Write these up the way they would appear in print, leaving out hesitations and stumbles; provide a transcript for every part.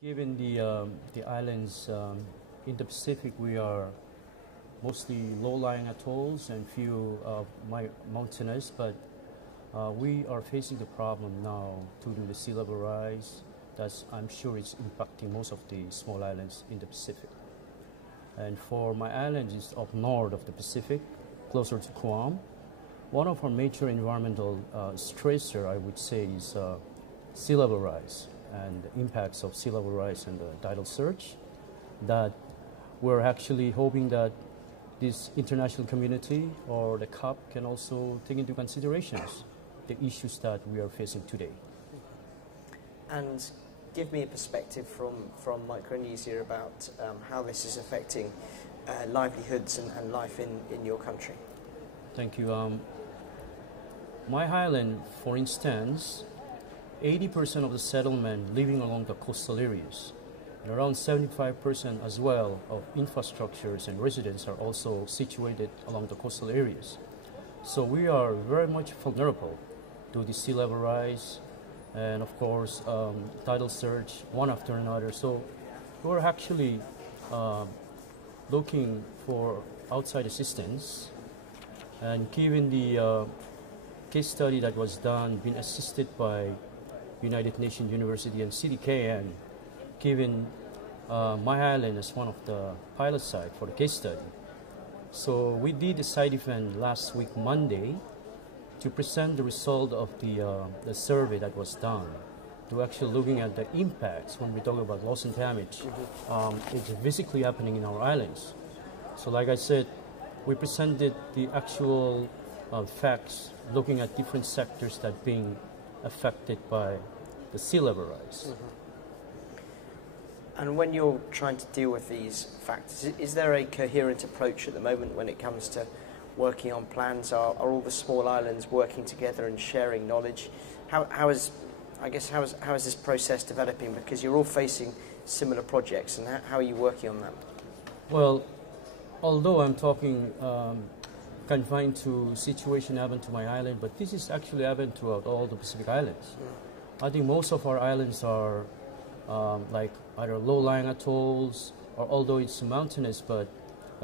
Given the islands in the Pacific, we are mostly low-lying atolls and few mountainous, but we are facing the problem now due to the sea level rise. I'm sure it's impacting most of the small islands in the Pacific. And for my island, is up north of the Pacific, closer to Guam. One of our major environmental stressor, I would say, is sea level rise and the impacts of sea level rise and the tidal surge. That we're actually hoping that this international community or the COP can also take into considerations the issues that we are facing today. And give me a perspective from Micronesia about how this is affecting livelihoods and life in your country. Thank you. My island, for instance, 80% of the settlement living along the coastal areas, and around 75% as well of infrastructures and residents are also situated along the coastal areas. So we are very much vulnerable to the sea level rise and of course tidal surge one after another. So we're actually looking for outside assistance, and given the case study that was done, been assisted by United Nations University and CDKN, given my island as one of the pilot site for the case study. So we did a side event last week Monday to present the result of the survey that was done, to actually looking at the impacts when we talk about loss and damage. It's physically happening in our islands. So like I said, we presented the actual facts, looking at different sectors that being affected by the sea level rise. And when you're trying to deal with these factors, is there a coherent approach at the moment when it comes to working on plans? Are all the small islands working together and sharing knowledge? How is this process developing? Because you're all facing similar projects, and how are you working on that? Well, although I'm talking confined to situation happened to my island, but this is actually happened throughout all the Pacific Islands. I think most of our islands are like either low-lying atolls, or although it's mountainous, but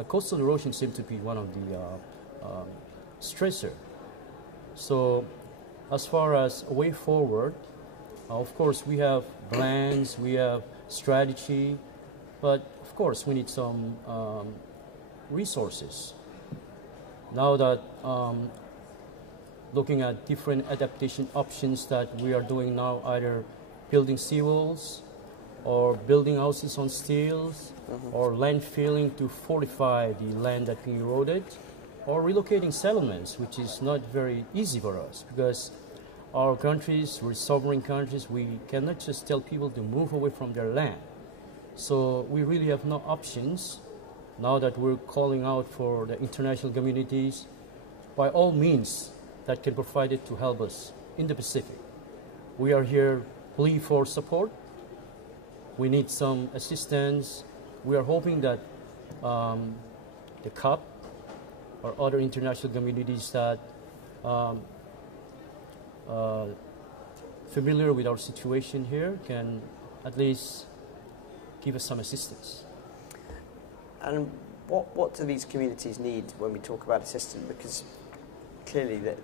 coastal erosion seems to be one of the stressor. So as far as a way forward, of course we have plans, we have strategy, but of course we need some resources. Now that looking at different adaptation options that we are doing now, either building seawalls or building houses on stilts, or landfilling to fortify the land that being eroded, or relocating settlements, which is not very easy for us because our countries, we're sovereign countries, we cannot just tell people to move away from their land. So we really have no options. Now that we're calling out for the international communities, by all means that can provide it to help us in the Pacific. We are here plea for support. We need some assistance. We are hoping that the COP or other international communities that familiar with our situation here can at least give us some assistance. And what do these communities need when we talk about assistance? Because clearly the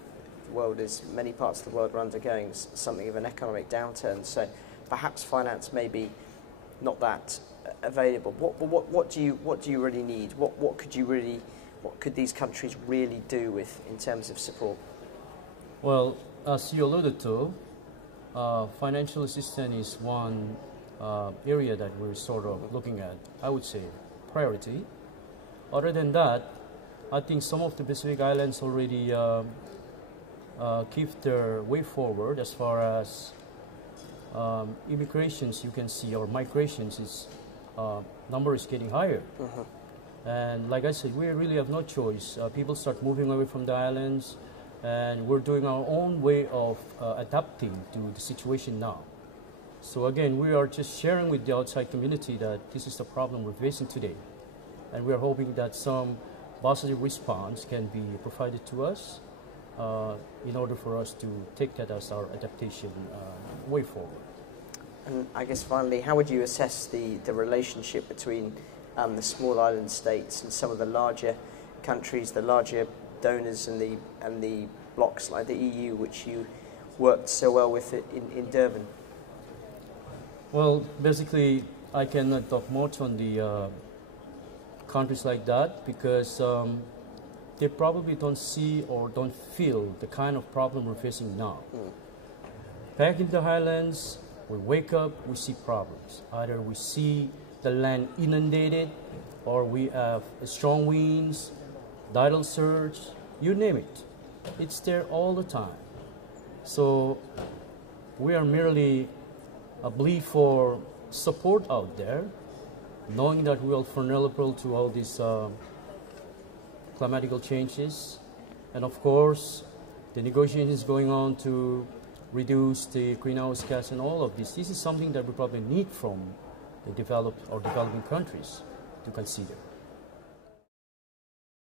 world is, many parts of the world are undergoing something of an economic downturn, so perhaps finance may be not that available. What do you really need? What could these countries really do with in terms of support? Well, as you alluded to, financial assistance is one area that we're sort of looking at, I would say, priority. Other than that, I think some of the Pacific Islands already keep their way forward as far as immigrations. You can see, or migrations is number is getting higher. And like I said, we really have no choice. People start moving away from the islands, and we're doing our own way of adapting to the situation now. So again, we are just sharing with the outside community that this is the problem we're facing today. And we are hoping that some positive response can be provided to us in order for us to take that as our adaptation way forward. And I guess finally, how would you assess the relationship between the small island states and some of the larger countries, the larger donors and the blocs like the EU, which you worked so well with in Durban? Well, basically, I cannot talk much on the countries like that because they probably don't see or don't feel the kind of problem we're facing now. Back in the highlands, we wake up, we see problems. Either we see the land inundated, or we have strong winds, tidal surge, you name it. It's there all the time. So we are merely a plea for support out there, knowing that we are vulnerable to all these climatical changes. And of course, the negotiations going on to reduce the greenhouse gas and all of this. This is something that we probably need from the developed or developing countries to consider.